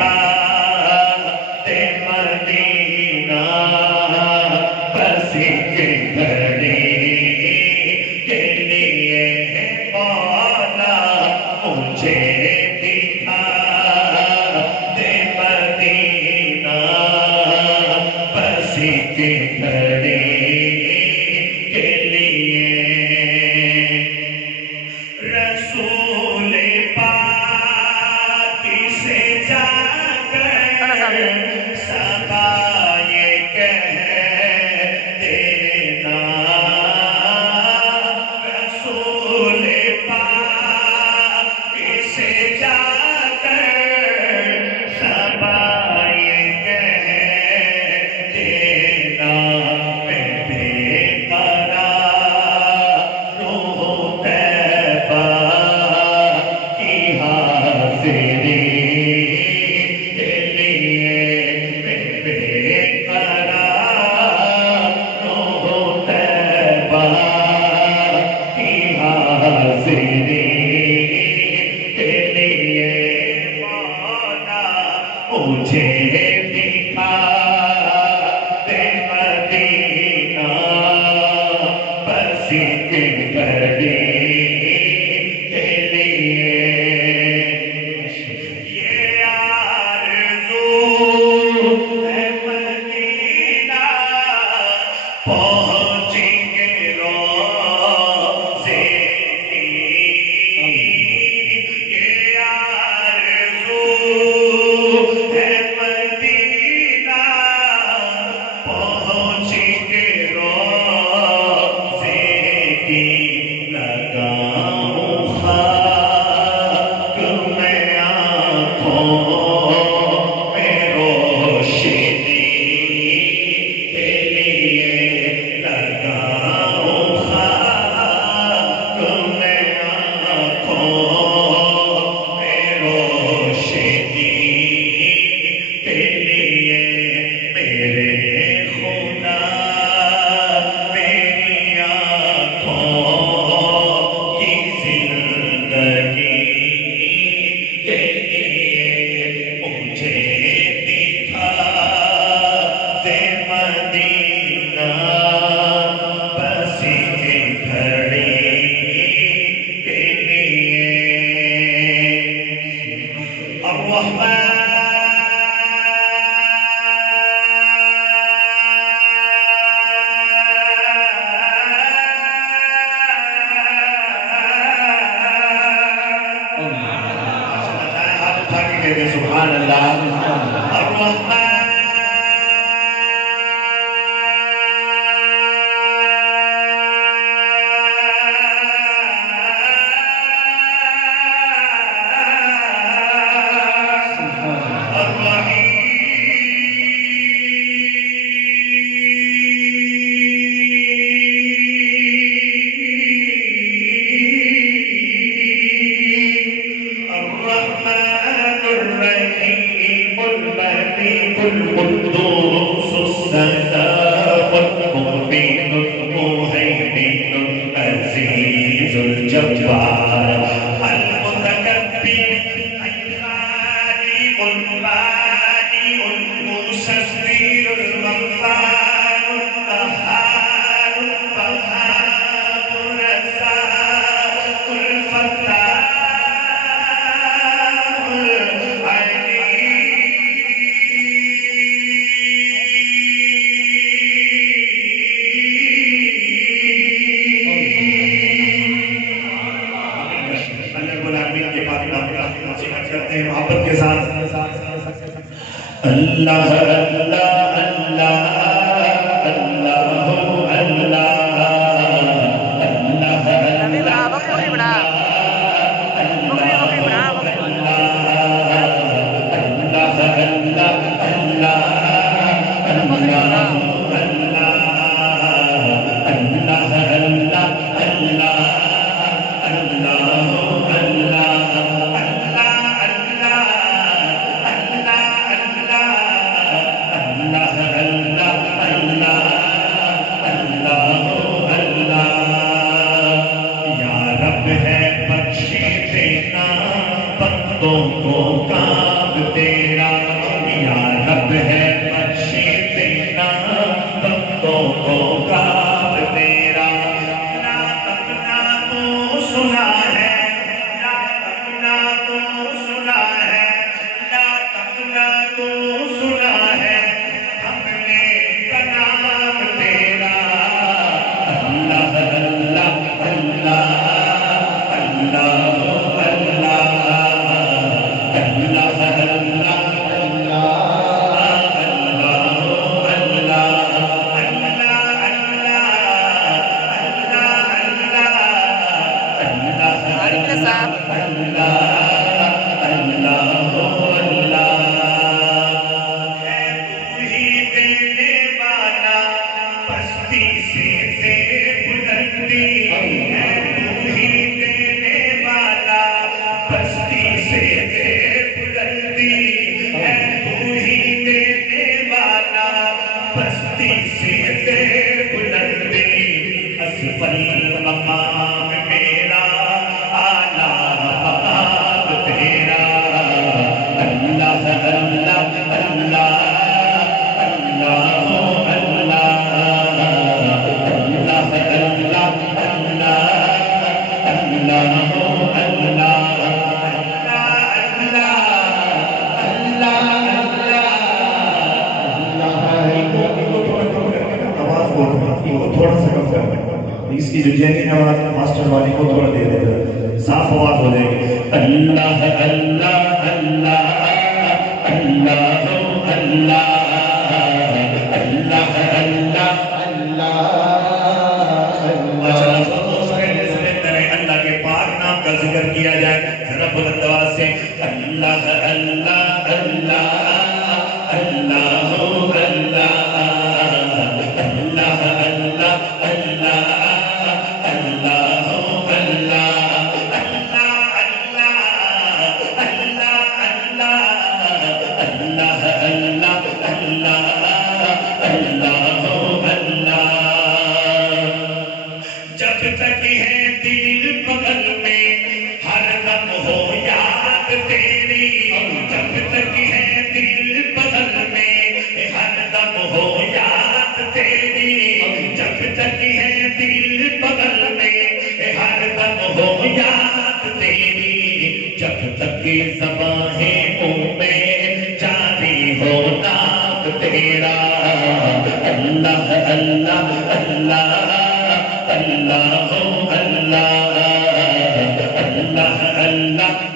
دکھا دے مدینہ بس ایک گھڑی کے لیے مولا مجھے دکھا دے مدینہ بس ایک گھڑی کے لیے رسول پاک سے جا کر صبا یہ کہہ دینا رسول پاک سے جا کر صبا یہ کہہ دینا میں بے قرار روح طیبہ کی حاضری کے لیے میں بے قرار روح طیبہ کی حاضری کے لیے مولا مجھے دکھا دے مدینہ بس ایک گھڑی کے لیے یہ آرزو ہے مدینہ پہنچیں گے روزے کی یہ آرزو ہے مدینہ پہنچیں گے روزے کی لگاؤں خاک میں آنکھوں میں روشنی کے لیے لگاؤں خاک میں آنکھوں میں روشنی کے لیے میرے خدا میری آنکھوں کی زندگی کے لیے مجھے دکھا دے مدینہ بس ایک گھڑی کے لیے سبحان اللہ الرحمن القدوس السلام المؤمن المهيمن العزيز الجبار المتكبر الخالق البارئ المصور الغفار القهار الوهاب الرزاق الفتاح محبت کے ساتھ اللہ اللہ اللہ بندوں کو کام تیرا پستی سے بلندی اسفل مقام میرا اعلیٰ مقام تیرا اللہ اللہ اللہ تھوڑا سا کم کر اس کی جو جینی آواز ماسٹر والی کو تھوڑا دے دے صاف آواز ہو جائے گی اللہ اللہ اللہ اللہ اللہ اللہ اللہ کے پاک نام کا ذکر کیا جائے ذرا بلند آواز سے اللہ اللہ اللہ اللہ اللہ اللہ اللہ اللہ اللہ اللہ